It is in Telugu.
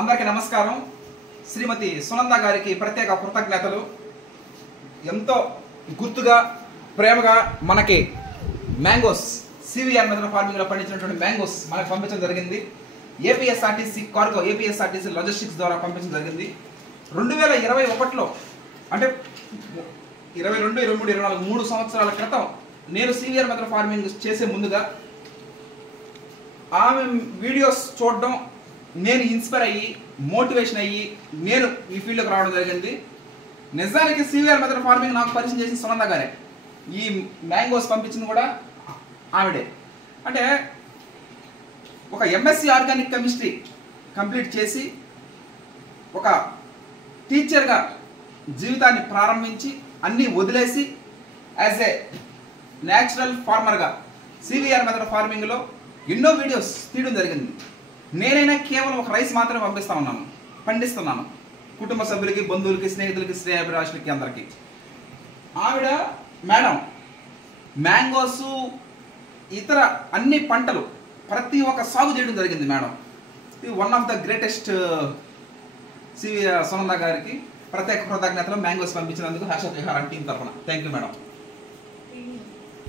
అందరికీ నమస్కారం. శ్రీమతి సునంద గారికి ప్రత్యేక కృతజ్ఞతలు. ఎంతో గుర్తుగా ప్రేమగా మనకి మ్యాంగోస్ సివిఆర్ మెథడ్ ఫార్మింగ్ లో పండించినటువంటి మ్యాంగోస్ మనకు పంపించడం జరిగింది. ఏపీఎస్ఆర్టీసీ కార్గో ఏపీఎస్ఆర్టీసీ లాజిస్టిక్స్ ద్వారా పంపించడం జరిగింది. 2021లో అంటే 22, 23, 24 3 సంవత్సరాల క్రితం నేను సివిఆర్ మెథడ్ ఫార్మింగ్ చేసే ముందుగా ఆమె వీడియోస్ చూడడం, నేను ఇన్స్పైర్ అయ్యి మోటివేషన్ అయ్యి నేను ఈ ఫీల్డ్కి రావడం జరిగింది. నిజానికి సివిఆర్ మెథడ్ ఫార్మింగ్ నాకు పరిచయం చేసిన సునంద గారే. ఈ మ్యాంగోస్ పంపించింది కూడా ఆవిడే. అంటే ఒక ఎంఎస్సి ఆర్గానిక్ కెమిస్ట్రీ కంప్లీట్ చేసి ఒక టీచర్గా జీవితాన్ని ప్రారంభించి అన్నీ వదిలేసి యాజ్ ఏ న్యాచురల్ ఫార్మర్గా సివిఆర్ మెథడ్ ఫార్మింగ్లో ఎన్నో వీడియోస్ తీయడం జరిగింది. నేనైనా కేవలం ఒక రైస్ మాత్రమే పండిస్తున్నాను కుటుంబ సభ్యులకి, బంధువులకి, స్నేహితులకి, శ్రేయాభిలాషులకి అందరికీ. ఆవిడ మేడం మ్యాంగోస్ ఇతర అన్ని పంటలు ప్రతి ఒక్క సాగు చేయడం జరిగింది. మేడం ఇది one of the greatest. CV Sunanda గారికి ప్రత్యేక కృతజ్ఞతలు మ్యాంగోస్ పంపించినందుకు హర్షత్ విహార్ టీం తరఫున. Thank you madam.